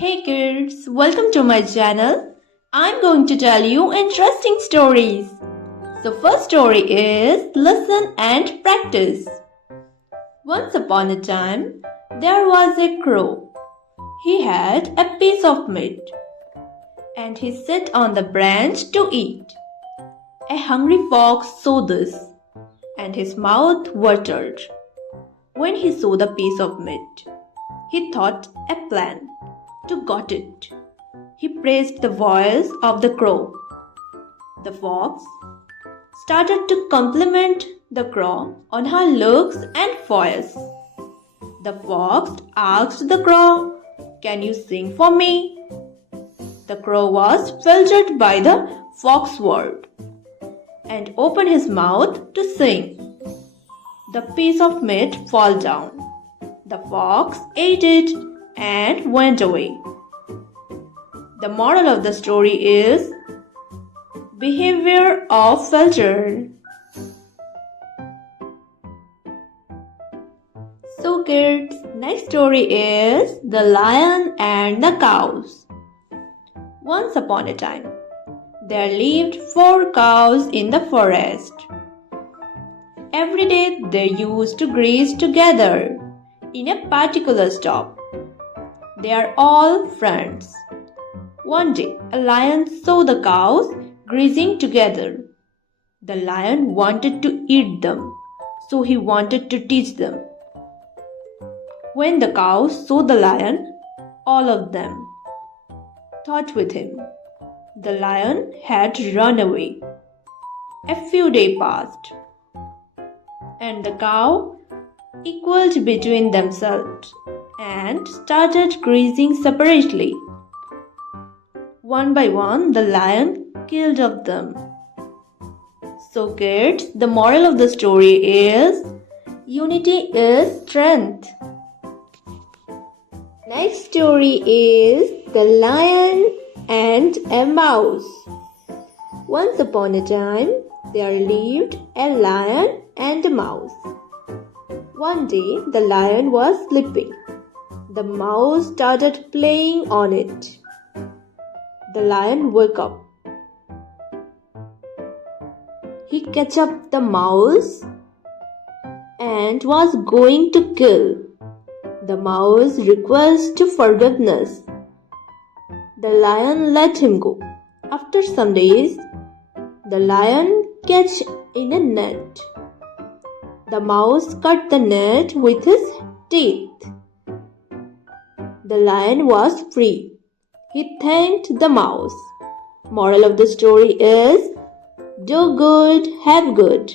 Hey kids, welcome to my channel. I'm going to tell you interesting stories. So first story is Listen and Practice. Once upon a time, there was a crow. He had a piece of meat and he sat on the branch to eat. A hungry fox saw this and his mouth watered. When he saw the piece of meat, he thought a plan to got it. He praised the voice of the crow. The fox started to compliment the crow on her looks and voice. The fox asked the crow, "Can you sing for me?" The crow was flattered by the fox's word and opened his mouth to sing. The piece of meat fell down. The fox ate it and went away. The moral of the story is behavior of flatterer. So kids, next story is The Lion and the Cows. Once upon a time, there lived 4 cows in the forest. Every day they used to graze together in a particular stop. They are all friends. One day, a lion saw the cows grazing together. The lion wanted to eat them, so he wanted to teach them. When the cows saw the lion, all of them thought with him. The lion had run away. A few days passed, and the cow equaled between themselves and started grazing separately. One by one, the lion killed of them. So kids, the moral of the story is unity is strength. Next story is The Lion and a Mouse. Once upon a time, there lived a lion and a mouse. One day, the lion was sleeping. The mouse started playing on it. The lion woke up. He caught up the mouse and was going to kill. The mouse requested forgiveness. The lion let him go. After some days, the lion caught in a net. The mouse cut the net with his teeth. The lion was free. He thanked the mouse. Moral of the story is do good, have good.